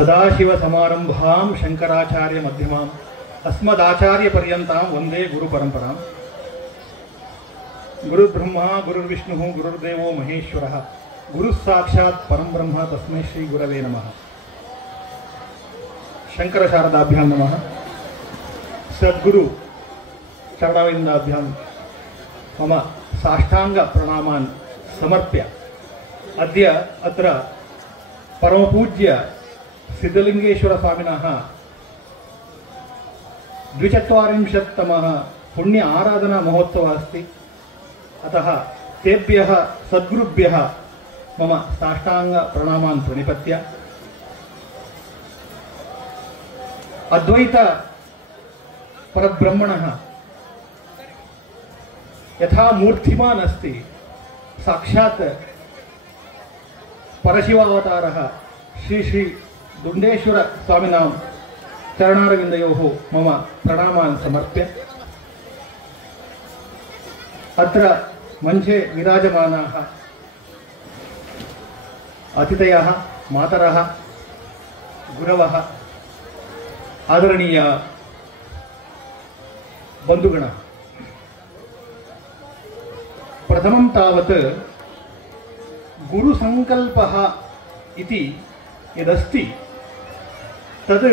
ಸದಾಶಿವಸಮಾರಂಭಾಂ ಶಂಕರಾಚಾರ್ಯ ಮಧ್ಯಮಾಂ ಅಸ್ಮದಾಚಾರ್ಯ ಪರ್ಯಂತಾಂ ವಂದೇ ಗುರು ಪರಂಪರಾಂ. ಗುರುರ್ಬ್ರಹ್ಮ ಗುರುರ್ವಿಷ್ಣು ಗುರುರ್ದೇವೋ ಮಹೇಶ್ವರ ಗುರು ಸಾಕ್ಷಾತ್ ಪರಂಬ್ರಹ್ಮ ತಸ್ಮೈ ಶ್ರೀ ಗುರವೇ ನಮಃ. ಶಂಕರ ಶಾರದಾಭ್ಯಾಂ ನಮಃ. ಸದ್ಗುರು ಚರಣಾರವಿಂದಾಭ್ಯಾಂ ಮಮ ಸಾಷ್ಟಾಂಗ ಪ್ರಣಾಮಾನ್ ಸಮರ್ಪ್ಯ ಅದ್ಯ ಅತ್ರ ಪರಮಪೂಜ್ಯ ಸಿದ್ಧಲಿಂಗೇಶ್ವರ ಸ್ವಾಮಿನಃ 24तमः पुण्य आराधना महोत्सव अस्ति. अतः तेभ्यः सद्गुरुभ्यः मम साष्टांग प्रणामान् प्रणिपत्य अद्वैत परब्रह्मणः यथा मूर्तिमान् अस्ति साक्षात् परशिवावतारः श्री श्री दुंडेश्वर स्वामिनां चरणारविन्दयोः मम प्रणामान् समर्प्य अत्र मंचे विराजमानाः अतिथयः मातरः गुरवः आदरणीय बन्धुगणः, प्रथमं तावत् गुरुसंकल्पः इति यदस्ति तद्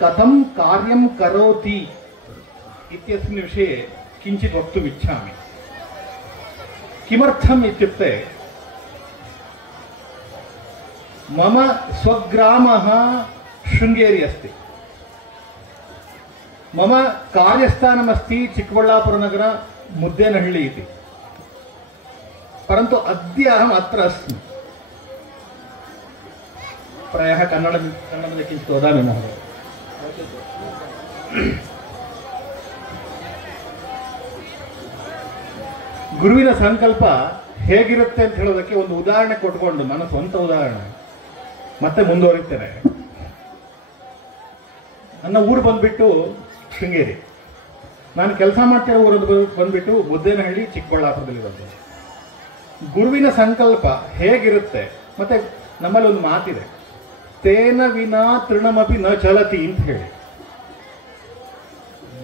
कथं कार्यं करोति इत्यस्मिन् विषये किञ्चित् वक्तुम् इच्छामि. किमर्थम् इत्युक्ते मम स्वग्रामः शृङ्गेरी अस्ति. मम कार्यस्थानमस्ति चिक्कबಳ್ಳापुरनगर मुद्देनहಳ್ಳಿ इति. परन्तु अद्य अहम् अत्र अस्मि. प्रायः कन्नडमध्ये किञ्चित् वदामि महोदय. ಗುರುವಿನ ಸಂಕಲ್ಪ ಹೇಗಿರುತ್ತೆ ಅಂತ ಹೇಳೋದಕ್ಕೆ ಒಂದು ಉದಾಹರಣೆ ಕೊಟ್ಕೊಂಡು, ನನ್ನ ಸ್ವಂತ ಉದಾಹರಣೆ ಮತ್ತೆ ಮುಂದುವರಿತೇನೆ. ನನ್ನ ಊರು ಬಂದ್ಬಿಟ್ಟು ಶೃಂಗೇರಿ. ನಾನು ಕೆಲಸ ಮಾಡ್ತಿರೋ ಊರು ಬಂದ್ಬಿಟ್ಟು ಮುದ್ದೇನಹಳ್ಳಿ, ಚಿಕ್ಕಬಳ್ಳಾಪುರದಲ್ಲಿರೋದು. ಗುರುವಿನ ಸಂಕಲ್ಪ ಹೇಗಿರುತ್ತೆ, ಮತ್ತೆ ನಮ್ಮಲ್ಲಿ ಒಂದು ಮಾತಿದೆ, ತೇನ ವಿನಾ ತೃಣಮಪಿ ನ ಚಲತಿ ಅಂತ ಹೇಳಿ.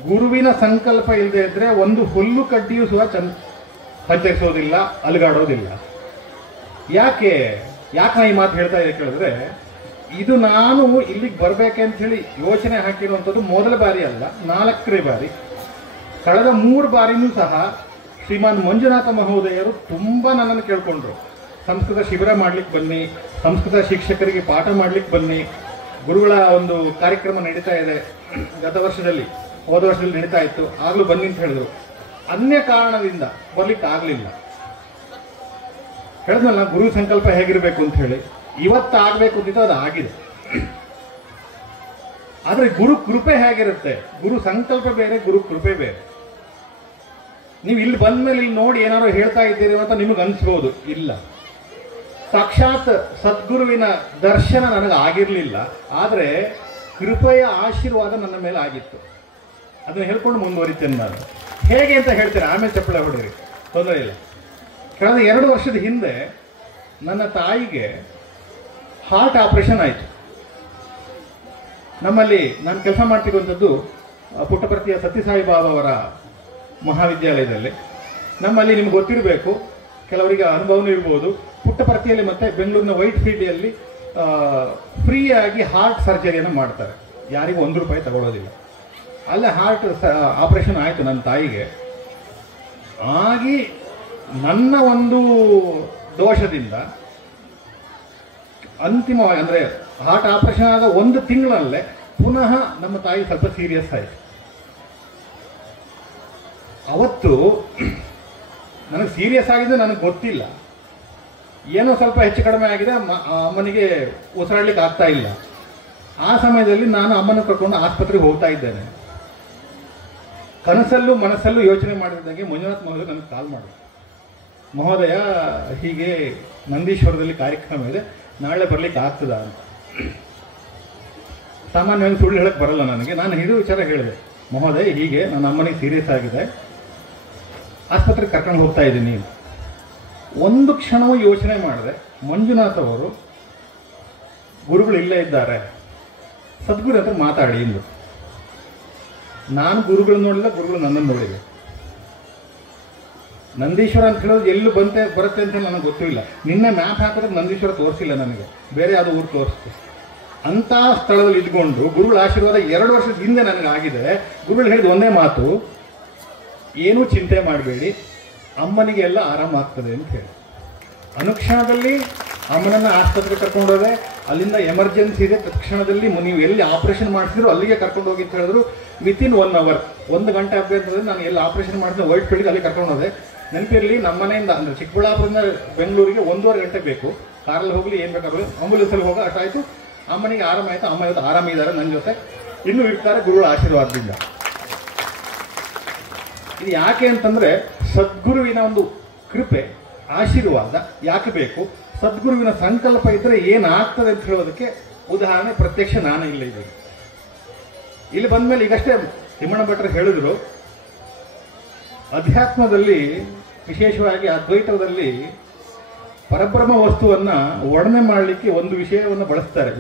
ಗುರುವಿನ ಸಂಕಲ್ಪ ಇಲ್ಲದೆ ಇದ್ರೆ ಒಂದು ಹುಲ್ಲು ಕಡ್ಡಿಯೂ ಸಹ ಸಂಚರಿಸೋದಿಲ್ಲ, ಅಲುಗಾಡೋದಿಲ್ಲ. ಯಾಕೆ ನಾ ಈ ಮಾತು ಹೇಳ್ತಾ ಇದ್ದೆ ಕೇಳಿದ್ರೆ, ಇದು ನಾನು ಇಲ್ಲಿಗೆ ಬರ್ಬೇಕಂತ ಹೇಳಿ ಯೋಚನೆ ಹಾಕಿರುವಂಥದ್ದು ಮೊದಲ ಬಾರಿ ಅಲ್ಲ, 4ನೇ ಬಾರಿ. ಕಳೆದ 3 ಬಾರಿನೂ ಸಹ ಶ್ರೀಮಾನ್ ಮಂಜುನಾಥ ಮಹೋದಯರು ತುಂಬ ನನ್ನನ್ನು ಕೇಳ್ಕೊಂಡ್ರು, ಸಂಸ್ಕೃತ ಶಿಬಿರ ಮಾಡ್ಲಿಕ್ಕೆ ಬನ್ನಿ, ಸಂಸ್ಕೃತ ಶಿಕ್ಷಕರಿಗೆ ಪಾಠ ಮಾಡ್ಲಿಕ್ಕೆ ಬನ್ನಿ, ಗುರುಗಳ ಒಂದು ಕಾರ್ಯಕ್ರಮ ನಡೀತಾ ಇದೆ, ಹೋದ ವರ್ಷದಲ್ಲಿ ನಡೀತಾ ಇತ್ತು, ಆಗ್ಲೂ ಬನ್ನಿ ಅಂತ ಹೇಳಿದ್ರು. ಅನ್ಯ ಕಾರಣದಿಂದ ಬರ್ಲಿಕ್ಕೆ ಆಗ್ಲಿಲ್ಲ. ಹೇಳಿದ್ನಲ್ಲ ಗುರು ಸಂಕಲ್ಪ ಹೇಗಿರ್ಬೇಕು ಅಂತ ಹೇಳಿ. ಇವತ್ತು ಆಗ್ಬೇಕು ಅಂತಿದ್ದು ಅದು ಆಗಿದೆ. ಆದ್ರೆ ಗುರು ಕೃಪೆ ಹೇಗಿರುತ್ತೆ, ಗುರು ಸಂಕಲ್ಪ ಬೇರೆ, ಗುರು ಕೃಪೆ ಬೇರೆ. ನೀವು ಇಲ್ಲಿ ಬಂದ್ಮೇಲೆ ಇಲ್ಲಿ ನೋಡಿ ಏನಾದ್ರು ಹೇಳ್ತಾ ಇದ್ದೀರಿ ಅಂತ ನಿಮಗೆ ಅನ್ಸ್ಬೋದು. ಇಲ್ಲ, ಸಾಕ್ಷಾತ್ ಸದ್ಗುರುವಿನ ದರ್ಶನ ನನಗೆ ಆಗಿರಲಿಲ್ಲ, ಆದರೆ ಕೃಪೆಯ ಆಶೀರ್ವಾದ ನನ್ನ ಮೇಲೆ ಆಗಿತ್ತು. ಅದನ್ನು ಹೇಳ್ಕೊಂಡು ಮುಂದುವರಿತೇನೆ ನಾನು. ಹೇಗೆ ಅಂತ ಹೇಳ್ತೇನೆ, ಆಮೇಲೆ ಚಪ್ಪಳೆ ಹೊಡೀರಿ, ತೊಂದರೆ ಇಲ್ಲ. ಕಳೆದ 2 ವರ್ಷದ ಹಿಂದೆ ನನ್ನ ತಾಯಿಗೆ ಹಾರ್ಟ್ ಆಪರೇಷನ್ ಆಯಿತು. ನಮ್ಮಲ್ಲಿ ನಾನು ಕೆಲಸ ಮಾಡ್ತಿರುವಂಥದ್ದು ಪುಟ್ಟಪರ್ತಿಯ ಸತ್ಯಸಾಯಿಬಾಬಾ ಅವರ ಮಹಾವಿದ್ಯಾಲಯದಲ್ಲಿ. ನಮ್ಮಲ್ಲಿ ನಿಮ್ಗೆ ಗೊತ್ತಿರಬೇಕು, ಕೆಲವರಿಗೆ ಅನುಭವನೂ ಇರ್ಬೋದು, ಪುಟ್ಟಪರ್ತಿಯಲ್ಲಿ ಮತ್ತು ಬೆಂಗಳೂರಿನ ವೈಟ್ ಫೀಲ್ಡಿಯಲ್ಲಿ ಫ್ರೀಯಾಗಿ ಹಾರ್ಟ್ ಸರ್ಜರಿಯನ್ನು ಮಾಡ್ತಾರೆ, ಯಾರಿಗೂ ₹1 ತಗೊಳ್ಳೋದಿಲ್ಲ. ಅಲ್ಲೇ ಹಾರ್ಟ್ ಆಪರೇಷನ್ ಆಯಿತು ನನ್ನ ತಾಯಿಗೆ. ಆಗಿ ನನ್ನ ಒಂದು ದೋಷದಿಂದ ಅಂತಿಮವಾಗಿ, ಅಂದರೆ ಹಾರ್ಟ್ ಆಪರೇಷನ್ ಆದ 1 ತಿಂಗಳಲ್ಲೇ ಪುನಃ ನಮ್ಮ ತಾಯಿ ಸ್ವಲ್ಪ ಸೀರಿಯಸ್ ಆಯಿತು. ಅವತ್ತು ನನಗೆ ಸೀರಿಯಸ್ ಆಗಿದ್ದು ನನಗೆ ಗೊತ್ತಿಲ್ಲ, ಏನೋ ಸ್ವಲ್ಪ ಹೆಚ್ಚು ಕಡಿಮೆ ಆಗಿದೆ, ಅಮ್ಮನಿಗೆ ಉಸಿರಾಡ್ಲಿಕ್ಕೆ ಆಗ್ತಾ ಇಲ್ಲ. ಆ ಸಮಯದಲ್ಲಿ ನಾನು ಅಮ್ಮನ ಕರ್ಕೊಂಡು ಆಸ್ಪತ್ರೆಗೆ ಹೋಗ್ತಾ ಇದ್ದೇನೆ. ಕನಸಲ್ಲೂ ಮನಸ್ಸಲ್ಲೂ ಯೋಚನೆ ಮಾಡಿದಂಗೆ ಮಂಜುನಾಥ್ ಮಹೋದಯ ನನಗೆ ಕಾಲ್ ಮಾಡಿದ್ರು, ಮಹೋದಯ ಹೀಗೆ ನಂದೀಶ್ವರದಲ್ಲಿ ಕಾರ್ಯಕ್ರಮ ಇದೆ, ನಾಳೆ ಬರ್ಲಿಕ್ಕೆ ಆಗ್ತದಾ ಅಂತ. ಸಾಮಾನ್ಯವಾಗಿ ಸುಳ್ಳು ಹೇಳಕ್ಕೆ ಬರಲ್ಲ ನನಗೆ. ನಾನು ಇದು ವಿಚಾರ ಹೇಳಿದೆ, ಮಹೋದಯ ಹೀಗೆ ನನ್ನ ಅಮ್ಮನಿಗೆ ಸೀರಿಯಸ್ ಆಗಿದೆ, ಆಸ್ಪತ್ರೆಗೆ ಕರ್ಕೊಂಡು ಹೋಗ್ತಾ ಇದ್ದೀನಿ. ಒಂದು ಕ್ಷಣವೂ ಯೋಚನೆ ಮಾಡಿದೆ, ಮಂಜುನಾಥ್ ಅವರು ಗುರುಗಳು ಇಲ್ಲೇ ಇದ್ದಾರೆ, ಸದ್ಗುರು ಹತ್ರ ಮಾತಾಡಿ ಇಂದು. ನಾನು ಗುರುಗಳನ್ನ ನೋಡಿಲ್ಲ, ಗುರುಗಳು ನನ್ನನ್ನು ನೋಡಿದೆ. ನಂದೀಶ್ವರ ಅಂತ ಹೇಳೋದು ಎಲ್ಲಿ ಬರುತ್ತೆ ಅಂತ ನನಗೆ ಗೊತ್ತಿಲ್ಲ. ನಿನ್ನೆ ಮ್ಯಾಪ್ ಹಾಕಿದ್ರೆ ನಂದೀಶ್ವರ ತೋರಿಸಿಲ್ಲ ನನಗೆ, ಬೇರೆ ಯಾವುದೋ ಊರು ತೋರಿಸ್ತು. ಅಂಥ ಸ್ಥಳದಲ್ಲಿ ಇದ್ಕೊಂಡು ಗುರುಗಳ ಆಶೀರ್ವಾದ 2 ವರ್ಷದ ಹಿಂದೆ ನನಗೆ ಆಗಿದೆ. ಗುರುಗಳು ಹೇಳಿದ ಒಂದೇ ಮಾತು, ಏನೂ ಚಿಂತೆ ಮಾಡಬೇಡಿ, ಅಮ್ಮನಿಗೆ ಎಲ್ಲ ಆರಾಮಾಗ್ತದೆ ಅಂತ ಹೇಳಿ. ಅನುಕ್ಷಣದಲ್ಲಿ ಅಮ್ಮನನ್ನು ಆಸ್ಪತ್ರೆಗೆ ಕರ್ಕೊಂಡೋದೆ. ಅಲ್ಲಿಂದ ಎಮರ್ಜೆನ್ಸಿ ಇದೆ, ತಕ್ಷಣದಲ್ಲಿ ನೀವು ಎಲ್ಲಿ ಆಪರೇಷನ್ ಮಾಡಿಸಿದ್ರು ಅಲ್ಲಿಗೆ ಕರ್ಕೊಂಡು ಹೋಗಿ ಅಂತ ಹೇಳಿದ್ರು. ವಿತಿನ್ 1 hour, 1 ಗಂಟೆ ಅಭ್ಯಂತರದಲ್ಲಿ ನಾನು ಎಲ್ಲಿ ಆಪರೇಷನ್ ಮಾಡಿದ್ರೆ ವೈಟ್ ಫೀಲ್ಡ್ಗೆ ಅಲ್ಲಿ ಕರ್ಕೊಂಡು ಹೋದೆ. ನೆನಪಿರಲಿ, ನಮ್ಮ ಮನೆಯಿಂದ ಅಂದರೆ ಚಿಕ್ಕಬಳ್ಳಾಪುರದಿಂದ ಬೆಂಗಳೂರಿಗೆ 1.5 ಗಂಟೆ ಬೇಕು. ಕಾರಲ್ಲಿ ಹೋಗಲಿ, ಏನು ಬೇಕಾದ್ರು, ಆಂಬುಲೆನ್ಸಲ್ಲಿ ಹೋಗೋ ಅಷ್ಟಾಯಿತು. ಅಮ್ಮನಿಗೆ ಆರಾಮಾಯಿತು. ಅಮ್ಮ ಇವತ್ತು ಆರಾಮಿದ್ದಾರೆ, ನನ್ನ ಜೊತೆ ಇನ್ನೂ ಇರ್ತಾರೆ ಗುರುಗಳ ಆಶೀರ್ವಾದದಿಂದ. ಇದು ಯಾಕೆ ಅಂತಂದರೆ ಸದ್ಗುರುವಿನ ಒಂದು ಕೃಪೆ, ಆಶೀರ್ವಾದ ಯಾಕೆ ಬೇಕು, ಸದ್ಗುರುವಿನ ಸಂಕಲ್ಪ ಇದ್ದರೆ ಏನಾಗ್ತದೆ ಅಂತ ಹೇಳೋದಕ್ಕೆ ಉದಾಹರಣೆ ಪ್ರತ್ಯಕ್ಷ ನಾನು ಇಲ್ಲ ಇದ್ದೀನಿ. ಇಲ್ಲಿ ಬಂದಮೇಲೆ ಈಗಷ್ಟೇ ತಿಮ್ಮಣ್ಣ ಭಟ್ರು ಹೇಳಿದ್ರು, ಅಧ್ಯಾತ್ಮದಲ್ಲಿ ವಿಶೇಷವಾಗಿ ಅದ್ವೈತದಲ್ಲಿ ಪರಬ್ರಹ್ಮ ವಸ್ತುವನ್ನು ವರ್ಣನೆ ಮಾಡಲಿಕ್ಕೆ ಒಂದು ವಿಷಯವನ್ನು ಬಳಸ್ತಾರೆ.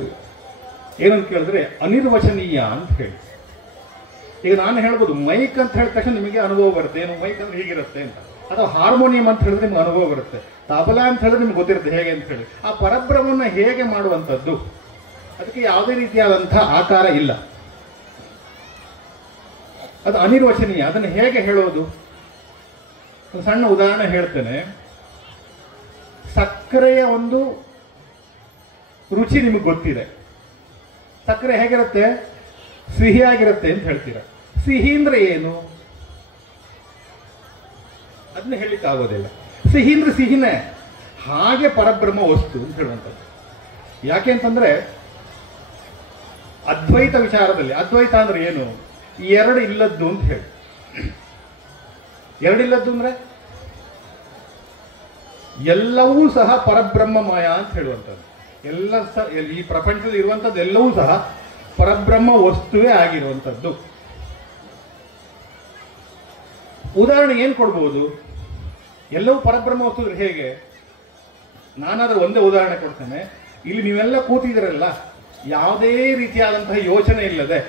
ಏನಂತ ಕೇಳಿದ್ರೆ ಅನಿರ್ವಚನೀಯ ಅಂತ ಹೇಳಿ. ಈಗ ನಾನು ಹೇಳ್ಬೋದು ಮೈಕ್ ಅಂತ ಹೇಳಿದ ತಕ್ಷಣ ನಿಮಗೆ ಅನುಭವ ಬರುತ್ತೆ, ಏನು ಮೈಕ್ ಅಂದ್ರೆ ಹೀಗಿರುತ್ತೆ ಅಂತ. ಅಥವಾ ಹಾರ್ಮೋನಿಯಂ ಅಂತ ಹೇಳಿದ್ರೆ ನಿಮ್ಗೆ ಅನುಭವ ಬರುತ್ತೆ. ತಬಲಾ ಅಂತ ಹೇಳಿದ್ರೆ ನಿಮ್ಗೆ ಗೊತ್ತಿರುತ್ತೆ ಹೇಗೆ ಅಂತ ಹೇಳಿ. ಆ ಪರಬ್ರಹ್ಮವನ್ನು ಹೇಗೆ ಮಾಡುವಂಥದ್ದು, ಅದಕ್ಕೆ ಯಾವುದೇ ರೀತಿಯಾದಂಥ ಆಕಾರ ಇಲ್ಲ, ಅದು ಅನಿರ್ವಚನೀಯ. ಅದನ್ನು ಹೇಗೆ ಹೇಳೋದು? ಒಂದು ಸಣ್ಣ ಉದಾಹರಣೆ ಹೇಳ್ತೇನೆ. ಸಕ್ಕರೆಯ ಒಂದು ರುಚಿ ನಿಮಗೆ ಗೊತ್ತಿದೆ. ಸಕ್ಕರೆ ಹೇಗಿರುತ್ತೆ? ಸಿಹಿಯಾಗಿರುತ್ತೆ ಅಂತ ಹೇಳ್ತೀರ. ಸಿಹಿ ಅಂದ್ರೆ ಏನು? ಅದನ್ನ ಹೇಳಲಿಕ್ಕೆ ಆಗೋದಿಲ್ಲ. ಸಿಹಿ ಅಂದ್ರೆ ಸಿಹಿನೇ. ಹಾಗೆ ಪರಬ್ರಹ್ಮ ವಸ್ತು ಅಂತ ಹೇಳುವಂಥದ್ದು. ಯಾಕೆ ಅಂತಂದ್ರೆ ಅದ್ವೈತ ವಿಚಾರದಲ್ಲಿ, ಅದ್ವೈತ ಅಂದ್ರೆ ಏನು? 2 ಇಲ್ಲದ್ದು ಅಂತ ಹೇಳಿ. 2 ಇಲ್ಲದ್ದು ಅಂದ್ರೆ ಎಲ್ಲವೂ ಸಹ ಪರಬ್ರಹ್ಮಮಯ ಅಂತ ಹೇಳುವಂಥದ್ದು. ಈ ಪ್ರಪಂಚದಲ್ಲಿ ಇರುವಂಥದ್ದು ಎಲ್ಲವೂ ಸಹ ಪರಬ್ರಹ್ಮ ವಸ್ತುವೇ ಆಗಿರುವಂಥದ್ದು. ಉದಾಹರಣೆ ಏನು ಕೊಡ್ಬೋದು? ಎಲ್ಲವೂ ಪರಬ್ರಹ್ಮ ವಸ್ತು ಹೇಗೆ? ನಾನಾದ್ರೂ ಒಂದೇ ಉದಾಹರಣೆ ಕೊಡ್ತೇನೆ. ಇಲ್ಲಿ ನೀವೆಲ್ಲ ಕೂತಿದ್ದೀರಲ್ಲ, ಯಾವುದೇ ರೀತಿಯಾದಂತಹ ಯೋಚನೆ ಇಲ್ಲದೆ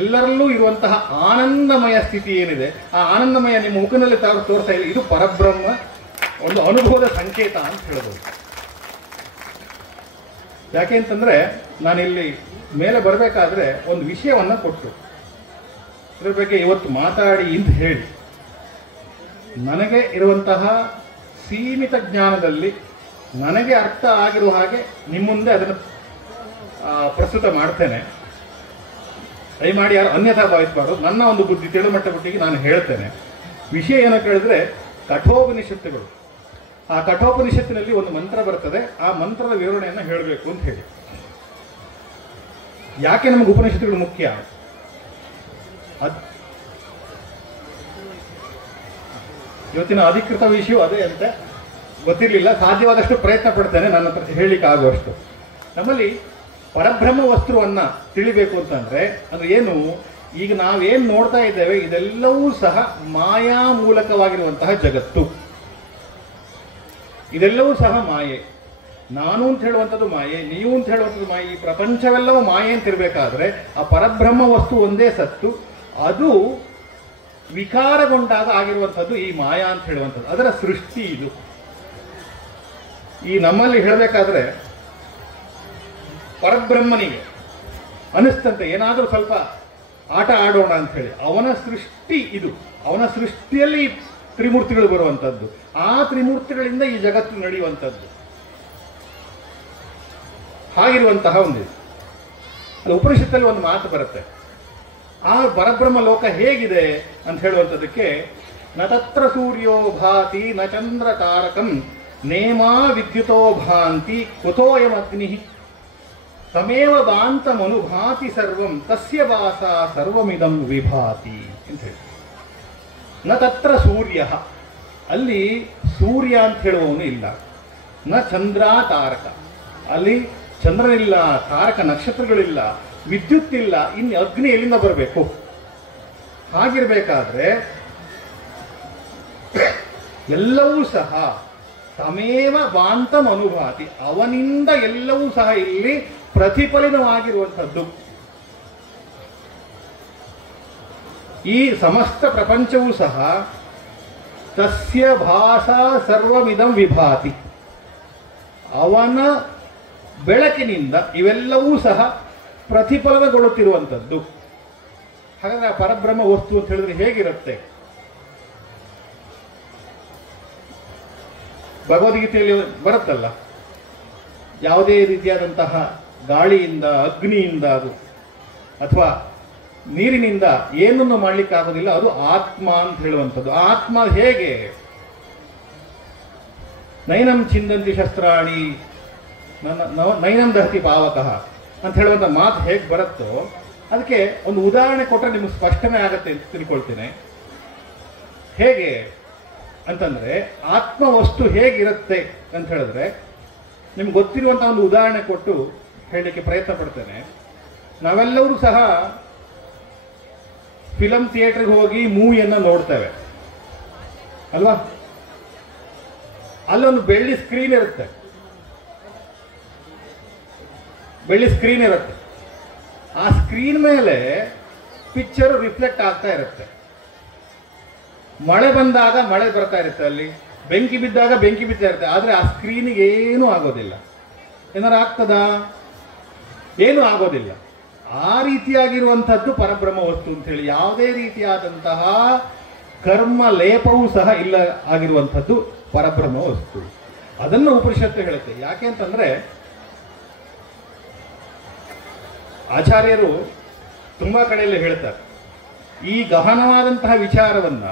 ಎಲ್ಲರಲ್ಲೂ ಇರುವಂತಹ ಆನಂದಮಯ ಸ್ಥಿತಿ ಏನಿದೆ, ಆ ಆನಂದಮಯ ನಿಮ್ಮ ಮುಖದಲ್ಲಿ ತೋರ್ತಾ ಇದೆ. ಇದು ಪರಬ್ರಹ್ಮ ಒಂದು ಅನುಭವದ ಸಂಕೇತ ಅಂತ ಹೇಳ್ಬೋದು. ಯಾಕೆ ಅಂತಂದ್ರೆ ನಾನಿಲ್ಲಿ ಮೇಲೆ ಬರಬೇಕಾದ್ರೆ ಒಂದು ವಿಷಯವನ್ನ ಕೊಟ್ಟು ಇದ್ರ ಬಗ್ಗೆ ಇವತ್ತು ಮಾತಾಡಿ ಅಂತ ಹೇಳಿ ನನಗೆ ಇರುವಂತಹ ಸೀಮಿತ ಜ್ಞಾನದಲ್ಲಿ ನನಗೆ ಅರ್ಥ ಆಗಿರುವ ಹಾಗೆ ನಿಮ್ಮ ಮುಂದೆ ಅದನ್ನು ಪ್ರಸ್ತುತ ಮಾಡ್ತೇನೆ. ದಯಮಾಡಿ ಯಾರು ಅನ್ಯಥಾ ಭಾವಿಸಬಾರ್ದು. ನನ್ನ ಒಂದು ಬುದ್ಧಿ ತಿಳಿಮಟ್ಟ ಬುದ್ಧಿಗೆ ನಾನು ಹೇಳ್ತೇನೆ. ವಿಷಯ ಏನೋ ಕೇಳಿದ್ರೆ ಕಠೋಪನಿಷತ್ತುಗಳು. ಆ ಕಠೋಪನಿಷತ್ತಿನಲ್ಲಿ ಒಂದು ಮಂತ್ರ ಬರ್ತದೆ, ಆ ಮಂತ್ರದ ವಿವರಣೆಯನ್ನು ಹೇಳಬೇಕು ಅಂತ ಹೇಳಿ. ಯಾಕೆ ನಮಗೆ ಉಪನಿಷತ್ತುಗಳು ಮುಖ್ಯ? ಇವತ್ತಿನ ಅಧಿಕೃತ ವಿಷಯ ಅದೇ ಅಂತ ಗೊತ್ತಿರಲಿಲ್ಲ. ಸಾಧ್ಯವಾದಷ್ಟು ಪ್ರಯತ್ನ ಪಡ್ತೇನೆ ನನ್ನ ಹತ್ರ ಹೇಳಲಿಕ್ಕೆ ಆಗುವಷ್ಟು. ನಮ್ಮಲ್ಲಿ ಪರಬ್ರಹ್ಮ ವಸ್ತುವನ್ನ ತಿಳಿಬೇಕು ಅಂತಂದ್ರೆ ಅಂದ್ರೆ ಏನು? ಈಗ ನಾವೇನು ನೋಡ್ತಾ ಇದ್ದೇವೆ ಇದೆಲ್ಲವೂ ಸಹ ಮಾಯಾ ಮೂಲಕವಾಗಿರುವಂತಹ ಜಗತ್ತು. ಇದೆಲ್ಲವೂ ಸಹ ಮಾಯೆ. ನಾನು ಅಂತ ಹೇಳುವಂಥದ್ದು ಮಾಯೆ, ನೀವು ಅಂತ ಹೇಳುವಂಥದ್ದು ಮಾಯೆ. ಈ ಪ್ರಪಂಚವೆಲ್ಲವೂ ಮಾಯೆ ಅಂತ ಇರಬೇಕಾದ್ರೆ ಆ ಪರಬ್ರಹ್ಮ ವಸ್ತು ಒಂದೇ ಸತ್ತು. ಅದು ವಿಕಾರಗೊಂಡಾಗ ಆಗಿರುವಂಥದ್ದು ಈ ಮಾಯಾ ಅಂತ ಹೇಳುವಂಥದ್ದು. ಅದರ ಸೃಷ್ಟಿ ಇದು. ಈ ನಮ್ಮಲ್ಲಿ ಹೇಳಬೇಕಾದ್ರೆ ಪರಬ್ರಹ್ಮನಿಗೆ ಅನಿಸ್ತಂತೆ ಏನಾದರೂ ಸ್ವಲ್ಪ ಆಟ ಆಡೋಣ ಅಂತ ಹೇಳಿ ಅವನ ಸೃಷ್ಟಿ ಇದು. ಅವನ ಸೃಷ್ಟಿಯಲ್ಲಿ ತ್ರಿಮೂರ್ತಿಗಳು ಬರುವಂಥದ್ದು. ಆ ತ್ರಿಮೂರ್ತಿಗಳಿಂದ ಈ ಜಗತ್ತು ನಡೆಯುವಂಥದ್ದು. ಹಾಗಿರುವಂತಹ ಒಂದು ಅದು ಉಪನಿಷತ್ತಲ್ಲಿ ಒಂದು ಮಾತು ಬರುತ್ತೆ. ಆ ಪರಬ್ರಹ್ಮ ಲೋಕ ಹೇಗಿದೆ ಅಂತ ಹೇಳುವಂಥದ್ದಕ್ಕೆ ನ ತತ್ರ ಸೂರ್ಯೋ ಭಾತಿ ನ ಚಂದ್ರ ತಾರಕಂ ನೇಮಾ ವಿದ್ಯುತೋ ಭಾಂತಿ ಕುತೋಯಮಗ್ನಿ ತಮೇವ ಬಾಂತಮನುಭಾತಿ ಸರ್ವಂ ತಸ್ಯ ವಾಸ ಸರ್ವಮಿದಂ ವಿಭಾತಿ ಅಂತ ಹೇಳಿ. ನ ತತ್ರ ಸೂರ್ಯ, ಅಲ್ಲಿ ಸೂರ್ಯ ಅಂತ ಹೇಳುವವನು ಇಲ್ಲ. ನ ಚಂದ್ರ ತಾರಕ, ಅಲ್ಲಿ ಚಂದ್ರನಿಲ್ಲ, ತಾರಕ ನಕ್ಷತ್ರಗಳಿಲ್ಲ, ವಿದ್ಯುತ್ ಇಲ್ಲ, ಇನ್ನು ಅಗ್ನಿ ಎಲ್ಲಿಂದ ಬರಬೇಕು? ಹಾಗಿರ್ಬೇಕಾದ್ರೆ ಎಲ್ಲವೂ ಸಹ ತಮೇವ ಬಾಂತಂ ಅನುಭಾತಿ, ಅವನಿಂದ ಎಲ್ಲವೂ ಸಹ ಇಲ್ಲಿ ಪ್ರತಿಫಲಿತವಾಗಿರುವಂಥದ್ದು. ಈ ಸಮಸ್ತ ಪ್ರಪಂಚವೂ ಸಹ ತಸ್ಯ ಭಾಸಾ ಸರ್ವಮಿದಂ ವಿಭಾತಿ, ಅವನ ಬೆಳಕಿನಿಂದ ಇವೆಲ್ಲವೂ ಸಹ ಪ್ರತಿಫಲನಗೊಳ್ಳುತ್ತಿರುವಂಥದ್ದು. ಹಾಗಾದ್ರೆ ಆ ಪರಬ್ರಹ್ಮ ವಸ್ತು ಅಂತ ಹೇಳಿದ್ರೆ ಹೇಗಿರುತ್ತೆ? ಭಗವದ್ಗೀತೆಯಲ್ಲಿ ಬರುತ್ತಲ್ಲ, ಯಾವುದೇ ರೀತಿಯಾದಂತಹ ಗಾಳಿಯಿಂದ, ಅಗ್ನಿಯಿಂದ, ಅದು ಅಥವಾ ನೀರಿನಿಂದ ಏನನ್ನು ಮಾಡಲಿಕ್ಕಾಗೋದಿಲ್ಲ, ಅದು ಆತ್ಮ ಅಂತ ಹೇಳುವಂಥದ್ದು. ಆತ್ಮ ಹೇಗೆ? ನೈನಂ ಚಿಂದಂತಿ ಶಸ್ತ್ರಾಣಿ ನೈನಂ ದಹತಿ ಪಾವಕಃ ಅಂತ ಹೇಳುವಂಥ ಮಾತು ಹೇಗೆ ಬರುತ್ತೋ ಅದಕ್ಕೆ ಒಂದು ಉದಾಹರಣೆ ಕೊಟ್ಟರೆ ನಿಮಗೆ ಸ್ಪಷ್ಟನೆ ಆಗತ್ತೆ ಅಂತ ತಿಳ್ಕೊಳ್ತೇನೆ. ಹೇಗೆ ಅಂತಂದ್ರೆ ಆತ್ಮ ವಸ್ತು ಹೇಗಿರುತ್ತೆ ಅಂತ ಹೇಳಿದ್ರೆ ನಿಮ್ಗೆ ಗೊತ್ತಿರುವಂತಹ ಒಂದು ಉದಾಹರಣೆ ಕೊಟ್ಟು ಹೇಳಲಿಕ್ಕೆ ಪ್ರಯತ್ನ ಪಡ್ತೇನೆ. ನಾವೆಲ್ಲರೂ ಸಹ ಫಿಲಂ ಥಿಯೇಟರ್ಗೆ ಹೋಗಿ ಮೂವಿಯನ್ನು ನೋಡ್ತೇವೆ ಅಲ್ವಾ? ಅಲ್ಲೊಂದು ಬೆಳ್ಳಿ ಸ್ಕ್ರೀನ್ ಇರುತ್ತೆ, ಬೆಳ್ಳಿ ಸ್ಕ್ರೀನ್ ಇರುತ್ತೆ. ಆ ಸ್ಕ್ರೀನ್ ಮೇಲೆ ಪಿಕ್ಚರ್ ರಿಫ್ಲೆಕ್ಟ್ ಆಗ್ತಾ ಇರುತ್ತೆ. ಮಳೆ ಬಂದಾಗ ಮಳೆ ಬರ್ತಾ ಇರುತ್ತೆ, ಅಲ್ಲಿ ಬೆಂಕಿ ಬಿದ್ದಾಗ ಬೆಂಕಿ ಬಿಡ್ತಾ ಇರುತ್ತೆ. ಆದರೆ ಆ ಸ್ಕ್ರೀನಿಗೆ ಏನೂ ಆಗೋದಿಲ್ಲ. ಏನಾರು ಆಗ್ತದಾ? ಏನೂ ಆಗೋದಿಲ್ಲ. ಆ ರೀತಿಯಾಗಿರುವಂಥದ್ದು ಪರಬ್ರಹ್ಮ ವಸ್ತು ಅಂತ ಹೇಳಿ. ಯಾವುದೇ ರೀತಿಯಾದಂತಹ ಕರ್ಮ ಲೇಪವೂ ಸಹ ಇಲ್ಲ ಆಗಿರುವಂಥದ್ದು ಪರಬ್ರಹ್ಮ ವಸ್ತು. ಅದನ್ನು ಉಪನಿಷತ್ತು ಹೇಳುತ್ತೆ. ಯಾಕೆ ಅಂತಂದ್ರೆ ಆಚಾರ್ಯರು ತುಂಬಾ ಕಡೆಯಲ್ಲಿ ಹೇಳ್ತಾರೆ, ಈ ಗಹನವಾದಂತಹ ವಿಚಾರವನ್ನ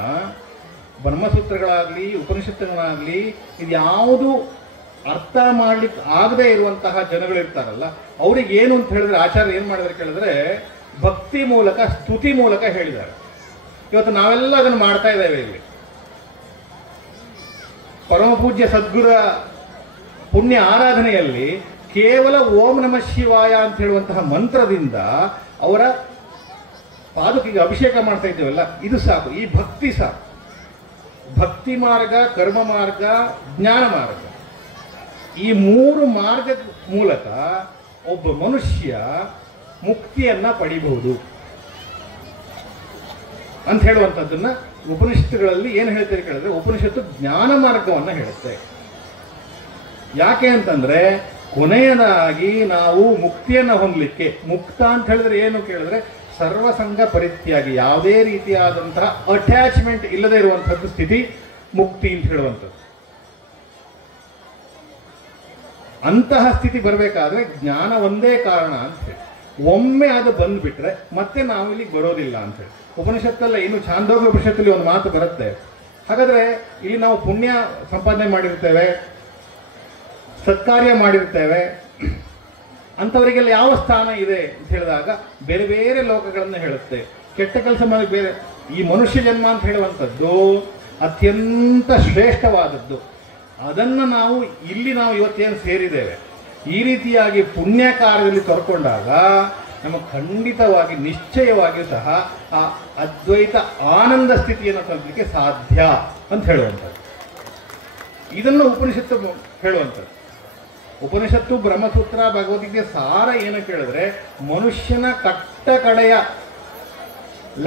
ಬ್ರಹ್ಮಸೂತ್ರಗಳಾಗ್ಲಿ ಉಪನಿಷತ್ತುಗಳಾಗ್ಲಿ ಇದು ಯಾವುದು ಅರ್ಥ ಮಾಡ್ಲಿಕ್ಕೆ ಆಗದೆ ಇರುವಂತಹ ಜನಗಳಿರ್ತಾರಲ್ಲ, ಅವ್ರಿಗೆ ಏನು ಅಂತ ಹೇಳಿದ್ರೆ ಆಚಾರ್ಯ ಏನು ಮಾಡಿದ್ರೆ ಕೇಳಿದ್ರೆ ಭಕ್ತಿ ಮೂಲಕ, ಸ್ತುತಿ ಮೂಲಕ ಹೇಳಿದ್ದಾರೆ. ಇವತ್ತು ನಾವೆಲ್ಲ ಅದನ್ನು ಮಾಡ್ತಾ ಇದ್ದೇವೆ. ಇಲ್ಲಿ ಪರಮ ಪೂಜ್ಯ ಸದ್ಗುರ ಪುಣ್ಯ ಆರಾಧನೆಯಲ್ಲಿ ಕೇವಲ ಓಂ ನಮಃ ಶಿವಾಯ ಅಂತ ಹೇಳುವಂತಹ ಮಂತ್ರದಿಂದ ಅವರ ಪಾದುಕಿಗೆ ಅಭಿಷೇಕ ಮಾಡ್ತಾ ಇದ್ದೇವಲ್ಲ, ಇದು ಸಾಕು. ಈ ಭಕ್ತಿ ಸಾಕು. ಭಕ್ತಿ ಮಾರ್ಗ, ಕರ್ಮ ಮಾರ್ಗ, ಜ್ಞಾನ ಮಾರ್ಗ, ಈ ಮೂರು ಮಾರ್ಗದ ಮೂಲಕ ಒಬ್ಬ ಮನುಷ್ಯ ಮುಕ್ತಿಯನ್ನ ಪಡಿಬಹುದು ಅಂತ ಹೇಳುವಂಥದ್ದನ್ನ ಉಪನಿಷತ್ತುಗಳಲ್ಲಿ ಏನು ಹೇಳ್ತಾರೆ ಕೇಳಿದ್ರೆ, ಉಪನಿಷತ್ತು ಜ್ಞಾನ ಮಾರ್ಗವನ್ನ ಹೇಳುತ್ತೆ. ಯಾಕೆ ಅಂತಂದ್ರೆ ಕೊನೆಯದಾಗಿ ನಾವು ಮುಕ್ತಿಯನ್ನು ಹೊಂದಲಿಕ್ಕೆ, ಮುಕ್ತ ಅಂತ ಹೇಳಿದ್ರೆ ಏನು ಕೇಳಿದ್ರೆ ಸರ್ವಸಂಗ ಪರಿತ್ಯಾಗಿ, ಯಾವುದೇ ರೀತಿಯಾದಂತಹ ಅಟ್ಯಾಚ್ಮೆಂಟ್ ಇಲ್ಲದೆ ಇರುವಂಥದ್ದು ಸ್ಥಿತಿ ಮುಕ್ತಿ ಅಂತ ಹೇಳುವಂಥದ್ದು. ಅಂತಹ ಸ್ಥಿತಿ ಬರಬೇಕಾದ್ರೆ ಜ್ಞಾನ ಒಂದೇ ಕಾರಣ ಅಂತ ಹೇಳಿ. ಒಮ್ಮೆ ಅದು ಬಂದ್ಬಿಟ್ರೆ ಮತ್ತೆ ನಾವು ಇಲ್ಲಿಗೆ ಬರೋದಿಲ್ಲ ಅಂತ ಹೇಳಿ. ಉಪನಿಷತ್ತಲ್ಲ, ಇನ್ನು ಛಾಂದೋಗ್ಯ ಉಪನಿಷತ್ತಲ್ಲಿ ಒಂದು ಮಾತು ಬರುತ್ತೆ. ಹಾಗಾದ್ರೆ ಇಲ್ಲಿ ನಾವು ಪುಣ್ಯ ಸಂಪಾದನೆ ಮಾಡಿರ್ತೇವೆ, ಸತ್ಕಾರ್ಯ ಮಾಡಿರ್ತೇವೆ, ಅಂಥವರಿಗೆಲ್ಲ ಯಾವ ಸ್ಥಾನ ಇದೆ ಅಂತ ಹೇಳಿದಾಗ ಬೇರೆ ಬೇರೆ ಲೋಕಗಳನ್ನು ಹೇಳುತ್ತೆ. ಕೆಟ್ಟ ಕೆಲಸ ಮಾಡಿ ಬೇರೆ, ಈ ಮನುಷ್ಯ ಜನ್ಮ ಅಂತ ಹೇಳುವಂಥದ್ದು ಅತ್ಯಂತ ಶ್ರೇಷ್ಠವಾದದ್ದು. ಅದನ್ನು ನಾವು ಇವತ್ತೇನು ಸೇರಿದ್ದೇವೆ, ಈ ರೀತಿಯಾಗಿ ಪುಣ್ಯ ಕಾರ್ಯದಲ್ಲಿ ತೊಡ್ಕೊಂಡಾಗ ನಮಗೆ ಖಂಡಿತವಾಗಿ ನಿಶ್ಚಯವಾಗಿಯೂ ಸಹ ಆ ಅದ್ವೈತ ಆನಂದ ಸ್ಥಿತಿಯನ್ನು ತಲುಪಲಿಕ್ಕೆ ಸಾಧ್ಯ ಅಂತ ಹೇಳುವಂಥದ್ದು. ಇದನ್ನು ಉಪನಿಷತ್ತು ಹೇಳುವಂಥದ್ದು. ಉಪನಿಷತ್ತು, ಬ್ರಹ್ಮಸೂತ್ರ, ಭಗವದ್ಗೀತೆ ಸಾರ ಏನು ಕೇಳಿದ್ರೆ ಮನುಷ್ಯನ ಕಟ್ಟ ಕಡೆಯ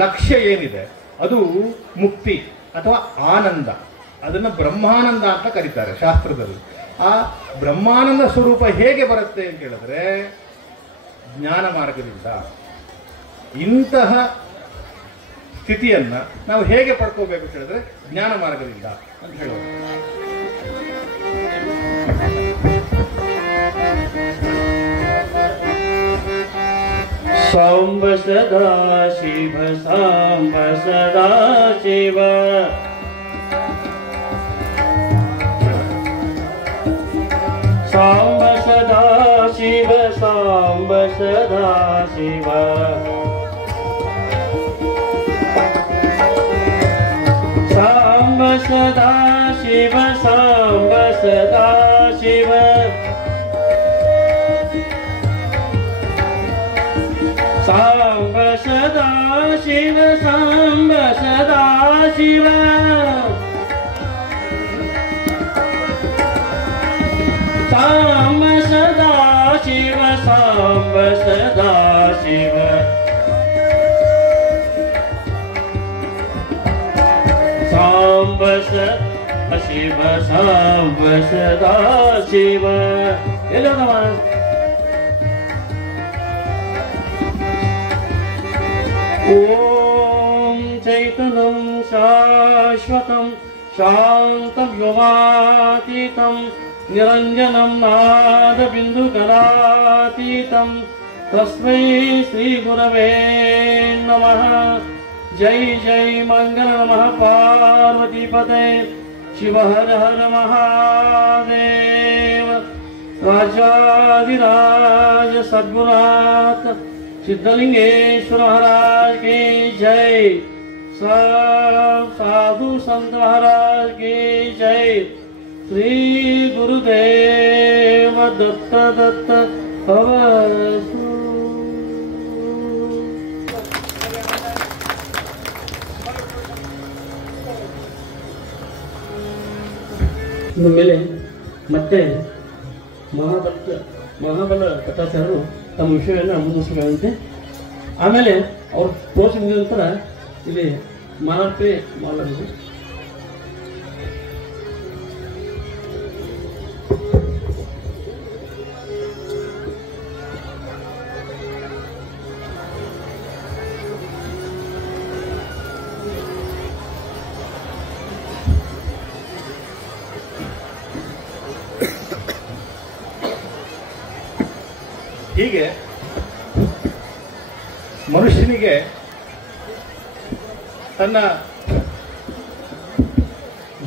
ಲಕ್ಷ್ಯ ಏನಿದೆ ಅದು ಮುಕ್ತಿ ಅಥವಾ ಆನಂದ. ಅದನ್ನು ಬ್ರಹ್ಮಾನಂದ ಅಂತ ಕರೀತಾರೆ ಶಾಸ್ತ್ರದಲ್ಲಿ. ಆ ಬ್ರಹ್ಮಾನಂದ ಸ್ವರೂಪ ಹೇಗೆ ಬರುತ್ತೆ ಅಂತ ಕೇಳಿದ್ರೆ ಜ್ಞಾನ ಮಾರ್ಗದಿಂದ. ಇಂತಹ ಸ್ಥಿತಿಯನ್ನ ನಾವು ಹೇಗೆ ಪಡ್ಕೋಬೇಕು ಹೇಳಿದ್ರೆ ಜ್ಞಾನ ಮಾರ್ಗದಿಂದ ಅಂತ ಹೇಳೋದು. ಸಾಂಬ ಸದಾ ಶಿವ, ಸಾಂಬ ಸದಾ ಶಿವ, ಸಾಂಬ ಸದಾ ಶಿವ, ಸಾಂಬ ಸದಾ ಶಿವ, ಸಾಂಬ ಸದಾ ಶಿವ, ಸಾಂಬ ಸದಾ ಶಿವ, ಸಾಂಬ ಸದಾ ಶಿವ, ಸಾಂಬ ಸದಾ ಶಿವ, ಸಾಂಬ ಸದಾ ಶಿವ, ಸಾಂಬ ಸದಾ ಶಿವ, ಶಿವ ಸಾಂಬ ಸದಾ ಶಿವ ಎಲ್ಲದವ ಓಂ ಚೈತನ್ಯಂ ಶಾಶ್ವತಂ ಶಾಂತಂ ವ್ಯೋಮಾತೀತಂ ನಿರಂಜನಂ ನಾದಬಿಂದುಕಲಾತೀತಂ ತಸ್ಮೈ ಶ್ರೀ ಗುರವೇ ನಮಃ ಜೈ ಜೈ ಮಂಗಲ ನಮಃ ಪಾರ್ವತೀಪತೆ ಶಿವ ಹರ ಹರ ಮಹಾದೇವ ರಾಜಾಧಿರಾಜ ಸದ್ಗುರುನಾಥ सिद्धलिंगेश्वर महाराज की जय साधु संत महाराज की जय श्री गुरुदेव दत्त दत्त भवतु ಮೇಲೆ ಮತ್ತೆ ಮಹಾಬಲ ಕಥಾಚಾರರು ತಮ್ಮ ವಿಷಯವನ್ನು ಮುಂದುವರಿಸಬೇಕಾಗುತ್ತೆ. ಆಮೇಲೆ ಅವ್ರು ತೋರಿಸಿದ ನಂತರ ಇಲ್ಲಿ ಮಾಲಾರ್ಪಣೆ ಮಾಡಲಾಗಿದೆ. ಹೀಗೆ ಮನುಷ್ಯನಿಗೆ ತನ್ನ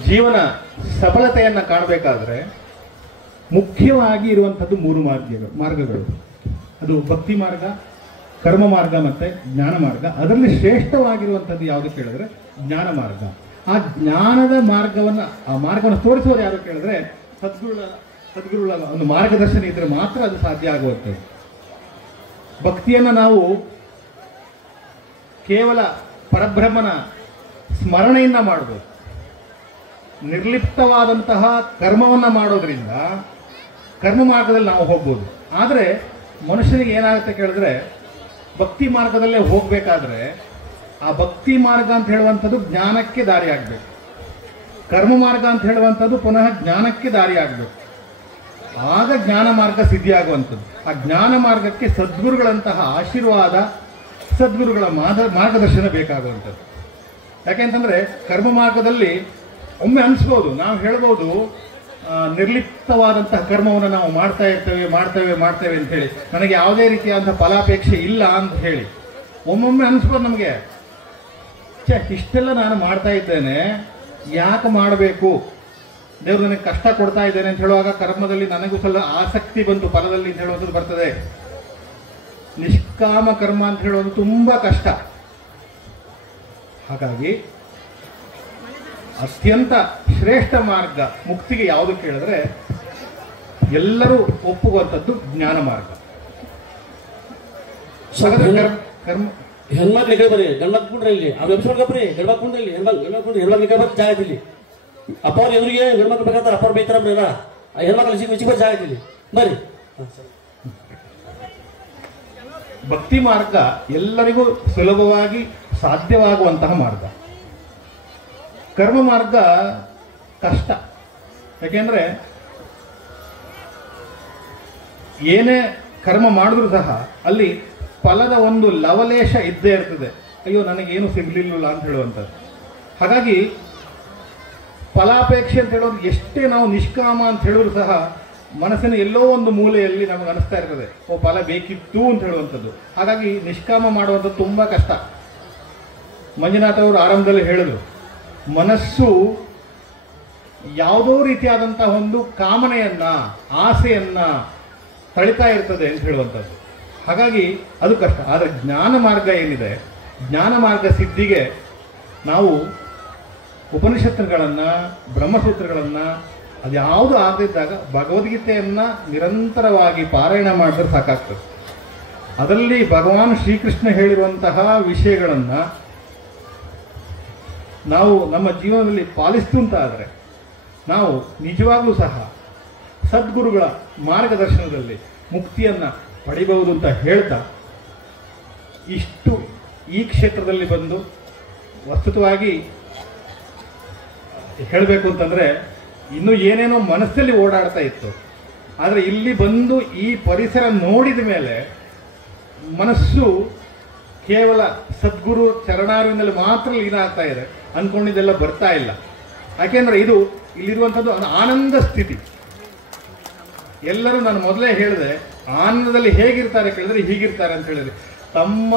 ಜೀವನ ಸಫಲತೆಯನ್ನು ಕಾಣಬೇಕಾದ್ರೆ ಮುಖ್ಯವಾಗಿ ಇರುವಂಥದ್ದು 3 ಮಾರ್ಗಗಳು. ಅದು ಭಕ್ತಿ ಮಾರ್ಗ, ಕರ್ಮ ಮಾರ್ಗ ಮತ್ತು ಜ್ಞಾನ ಮಾರ್ಗ. ಅದರಲ್ಲಿ ಶ್ರೇಷ್ಠವಾಗಿರುವಂಥದ್ದು ಯಾವುದು ಕೇಳಿದ್ರೆ ಜ್ಞಾನ ಮಾರ್ಗ. ಆ ಜ್ಞಾನದ ಮಾರ್ಗವನ್ನು ತೋರಿಸೋರು ಯಾರು ಕೇಳಿದ್ರೆ ಸದ್ಗುರುಗಳ ಒಂದು ಮಾರ್ಗದರ್ಶನ ಇದ್ರೆ ಮಾತ್ರ ಅದು ಸಾಧ್ಯ ಆಗುವಂಥದ್ದು. ಭಕ್ತಿಯನ್ನು ನಾವು ಕೇವಲ ಪರಬ್ರಹ್ಮನ ಸ್ಮರಣೆಯಿಂದ ಮಾಡಬಹುದು. ನಿರ್ಲಿಪ್ತವಾದಂತಹ ಕರ್ಮವನ್ನು ಮಾಡೋದ್ರಿಂದ ಕರ್ಮ ಮಾರ್ಗದಲ್ಲಿ ನಾವು ಹೋಗ್ಬೋದು. ಆದರೆ ಮನುಷ್ಯನಿಗೆ ಏನಾಗುತ್ತೆ ಕೇಳಿದ್ರೆ ಭಕ್ತಿ ಮಾರ್ಗದಲ್ಲೇ ಹೋಗಬೇಕಾದ್ರೆ ಆ ಭಕ್ತಿ ಮಾರ್ಗ ಅಂತ ಹೇಳುವಂಥದ್ದು ಜ್ಞಾನಕ್ಕೆ ದಾರಿ ಆಗಬೇಕು. ಕರ್ಮ ಮಾರ್ಗ ಅಂತ ಹೇಳುವಂಥದ್ದು ಪುನಃ ಜ್ಞಾನಕ್ಕೆ ದಾರಿ ಆಗಬೇಕು. ಆಗ ಜ್ಞಾನ ಮಾರ್ಗ ಸಿದ್ಧಿಯಾಗುವಂಥದ್ದು. ಆ ಜ್ಞಾನ ಮಾರ್ಗಕ್ಕೆ ಸದ್ಗುರುಗಳಂತಹ ಆಶೀರ್ವಾದ, ಸದ್ಗುರುಗಳ ಮಾರ್ಗದರ್ಶನ ಬೇಕಾಗುವಂಥದ್ದು. ಯಾಕೆಂತಂದರೆ ಕರ್ಮ ಮಾರ್ಗದಲ್ಲಿ ಒಮ್ಮೆ ಅನಿಸ್ಬೋದು, ನಾವು ಹೇಳ್ಬೋದು ನಿರ್ಲಿಪ್ತವಾದಂತಹ ಕರ್ಮವನ್ನು ನಾವು ಮಾಡ್ತಾ ಇರ್ತೇವೆ ಅಂಥೇಳಿ, ನನಗೆ ಯಾವುದೇ ರೀತಿಯಾದಂಥ ಫಲಾಪೇಕ್ಷೆ ಇಲ್ಲ ಅಂತ ಹೇಳಿ ಒಮ್ಮೊಮ್ಮೆ ಅನಿಸ್ಬೋದು ನಮಗೆ, ಇಷ್ಟೆಲ್ಲ ನಾನು ಮಾಡ್ತಾ ಇದ್ದೇನೆ, ಯಾಕೆ ಮಾಡಬೇಕು, ದೇವರು ನನಗೆ ಕಷ್ಟ ಕೊಡ್ತಾ ಇದ್ದೇನೆ ಅಂತ ಹೇಳುವಾಗ ಕರ್ಮದಲ್ಲಿ ನನಗೂ ಸ್ವಲ್ಪ ಆಸಕ್ತಿ ಬಂತು ಫಲದಲ್ಲಿ ಅಂತ ಹೇಳುವಂಥದ್ದು ಬರ್ತದೆ. ನಿಷ್ಕಾಮ ಕರ್ಮ ಅಂತ ಹೇಳುವುದು ತುಂಬ ಕಷ್ಟ. ಹಾಗಾಗಿ ಅತ್ಯಂತ ಶ್ರೇಷ್ಠ ಮಾರ್ಗ ಮುಕ್ತಿಗೆ ಯಾವುದು ಕೇಳಿದ್ರೆ ಎಲ್ಲರೂ ಒಪ್ಪುವಂಥದ್ದು ಜ್ಞಾನ ಮಾರ್ಗ. ಹೆಣ್ಮಕ್ಳಿಗೆ ಬರ್ರಿ, ಗಂಡ್ಮಕ್ಳು ಇಲ್ಲಿ ಆ ವೆಬ್ಸೈಟ್ ಬರ್ರಿ, ಗಂಡ್ಮಕ್ಳು ಇಲ್ಲಿ ಹೆಣ್ಮಕ್ಳಿಗೆ ಬರ್ರಿ ಜಾಗ ಇಲ್ಲಿ. ಅಪ್ಪವ್ರು ಎದುರಿಗೆ ಹೆಣ್ಮಕ್ಳು ಬೇಕಾದ್ರೆ ಅಪ್ಪವ್ರು ಬೈತಾರಲ್ಲ, ಆ ಹೆಣ್ಮಕ್ಳು ಹೆಚ್ಚಿಗೆ ಜಾಗ ಇಲ್ಲಿ ಬರ್ರಿ. ಭಕ್ತಿ ಮಾರ್ಗ ಎಲ್ಲರಿಗೂ ಸುಲಭವಾಗಿ ಸಾಧ್ಯವಾಗುವಂತಹ ಮಾರ್ಗ. ಕರ್ಮ ಮಾರ್ಗ ಕಷ್ಟ. ಯಾಕೆಂದ್ರೆ ಏನೇ ಕರ್ಮ ಮಾಡಿದ್ರೂ ಸಹ ಅಲ್ಲಿ ಫಲದ ಒಂದು ಲವಲೇಶ ಇದ್ದೇ ಇರ್ತದೆ. ಅಯ್ಯೋ ನನಗೇನು ಸಿಗಲಿಲ್ಲ ಅಂತ ಹೇಳುವಂಥದ್ದು. ಹಾಗಾಗಿ ಫಲಾಪೇಕ್ಷೆ ಅಂತ ಹೇಳೋದು ಎಷ್ಟೇ ನಾವು ನಿಷ್ಕಾಮ ಅಂತ ಹೇಳಿದ್ರು ಸಹ ಮನಸ್ಸಿನ ಎಲ್ಲೋ ಒಂದು ಮೂಲೆಯಲ್ಲಿ ನಮಗೆ ಅನಿಸ್ತಾ ಇರ್ತದೆ, ಫಲ ಬೇಕಿತ್ತು ಅಂತ ಹೇಳುವಂಥದ್ದು. ಹಾಗಾಗಿ ನಿಷ್ಕಾಮ ಮಾಡುವಂಥದ್ದು ತುಂಬ ಕಷ್ಟ. ಮಂಜುನಾಥ್ ಅವರು ಆರಂಭದಲ್ಲಿ ಹೇಳಿದ್ರು, ಮನಸ್ಸು ಯಾವುದೋ ರೀತಿಯಾದಂತಹ ಒಂದು ಕಾಮನೆಯನ್ನ, ಆಸೆಯನ್ನ ತಳಿತಾ ಇರ್ತದೆ ಅಂತ ಹೇಳುವಂಥದ್ದು. ಹಾಗಾಗಿ ಅದು ಕಷ್ಟ. ಆದರೆ ಜ್ಞಾನ ಮಾರ್ಗ ಏನಿದೆ, ಜ್ಞಾನ ಮಾರ್ಗ ಸಿದ್ಧಿಗೆ ನಾವು ಉಪನಿಷತ್ತುಗಳನ್ನು, ಬ್ರಹ್ಮಸೂತ್ರಗಳನ್ನು ಅದ್ಯಾವುದು ಆಗದಿದ್ದಾಗ ಭಗವದ್ಗೀತೆಯನ್ನು ನಿರಂತರವಾಗಿ ಪಾರಾಯಣ ಮಾಡಿದ್ರೆ ಸಾಕಾಗ್ತದೆ. ಅದರಲ್ಲಿ ಭಗವಾನ್ ಶ್ರೀಕೃಷ್ಣ ಹೇಳಿರುವಂತಹ ವಿಷಯಗಳನ್ನು ನಾವು ನಮ್ಮ ಜೀವನದಲ್ಲಿ ಪಾಲಿಸ್ತು ಅಂತ ಆದರೆ ನಾವು ನಿಜವಾಗ್ಲೂ ಸಹ ಸದ್ಗುರುಗಳ ಮಾರ್ಗದರ್ಶನದಲ್ಲಿ ಮುಕ್ತಿಯನ್ನು ಪಡಿಬಹುದು ಅಂತ ಹೇಳ್ತಾ, ಇಷ್ಟು ಈ ಕ್ಷೇತ್ರದಲ್ಲಿ ಬಂದು ವಸ್ತುತವಾಗಿ ಹೇಳಬೇಕು ಅಂತಂದರೆ ಇನ್ನೂ ಏನೇನೋ ಮನಸ್ಸಲ್ಲಿ ಓಡಾಡ್ತಾ ಇತ್ತು. ಆದರೆ ಇಲ್ಲಿ ಬಂದು ಈ ಪರಿಸರ ನೋಡಿದ ಮೇಲೆ ಮನಸ್ಸು ಕೇವಲ ಸದ್ಗುರು ಚರಣಾರವಿಂದಲ್ಲಿ ಮಾತ್ರ ಲೀನ ಆಗ್ತಾ ಇದೆ. ಅಂದ್ಕೊಂಡಿದ್ದೆಲ್ಲ ಬರ್ತಾ ಇಲ್ಲ. ಯಾಕೆಂದ್ರೆ ಇದು ಇಲ್ಲಿರುವಂಥದ್ದು ಆನಂದ ಸ್ಥಿತಿ. ಎಲ್ಲರೂ ನಾನು ಮೊದಲೇ ಹೇಳಿದೆ, ಆನಂದದಲ್ಲಿ ಹೇಗಿರ್ತಾರೆ ಕೇಳಿದ್ರೆ ಹೀಗಿರ್ತಾರೆ ಅಂತ ಹೇಳಿದ್ರೆ, ತಮ್ಮ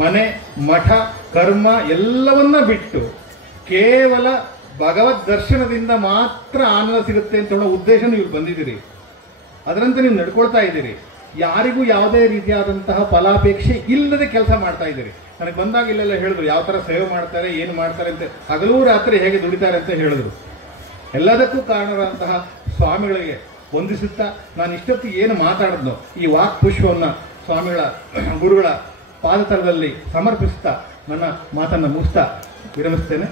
ಮನೆ ಮಠ ಕರ್ಮ ಎಲ್ಲವನ್ನ ಬಿಟ್ಟು ಕೇವಲ ಭಗವದ್ ದರ್ಶನದಿಂದ ಮಾತ್ರ ಆನಂದ ಸಿಗುತ್ತೆ ಅಂತ ಹೇಳೋ ಉದ್ದೇಶ ನೀವು ಬಂದಿದ್ದೀರಿ. ಅದರಂತೆ ನೀವು ನಡ್ಕೊಳ್ತಾ ಇದ್ದೀರಿ. ಯಾರಿಗೂ ಯಾವುದೇ ರೀತಿಯಾದಂತಹ ಫಲಾಪೇಕ್ಷೆ ಇಲ್ಲದೆ ಕೆಲಸ ಮಾಡ್ತಾ ಇದ್ದೀರಿ. ನನಗೆ ಬಂದಾಗ ಇಲ್ಲೆಲ್ಲ ಹೇಳಿದ್ರು ಯಾವ ಥರ ಸೇವೆ ಮಾಡ್ತಾರೆ, ಏನು ಮಾಡ್ತಾರೆ ಅಂತ, ಹಗಲೂ ರಾತ್ರಿ ಹೇಗೆ ದುಡಿತಾರೆ ಅಂತ ಹೇಳಿದ್ರು. ಎಲ್ಲದಕ್ಕೂ ಕಾರಣರಾದಂತಹ ಸ್ವಾಮಿಗಳಿಗೆ ವಂದಿಸುತ್ತಾ ನಾನು ಇಷ್ಟೊತ್ತಿಗೆ ಏನು ಮಾತಾಡಿದ್ನೋ ಈ ವಾಕ್ ಪುಷ್ಪವನ್ನು ಸ್ವಾಮಿಗಳ ಗುರುಗಳ ಪಾದತಲದಲ್ಲಿ ಸಮರ್ಪಿಸ್ತಾ ನನ್ನ ಮಾತನ್ನು ಮುಗಿಸ್ತಾ ವಿರಮಿಸ್ತೇನೆ.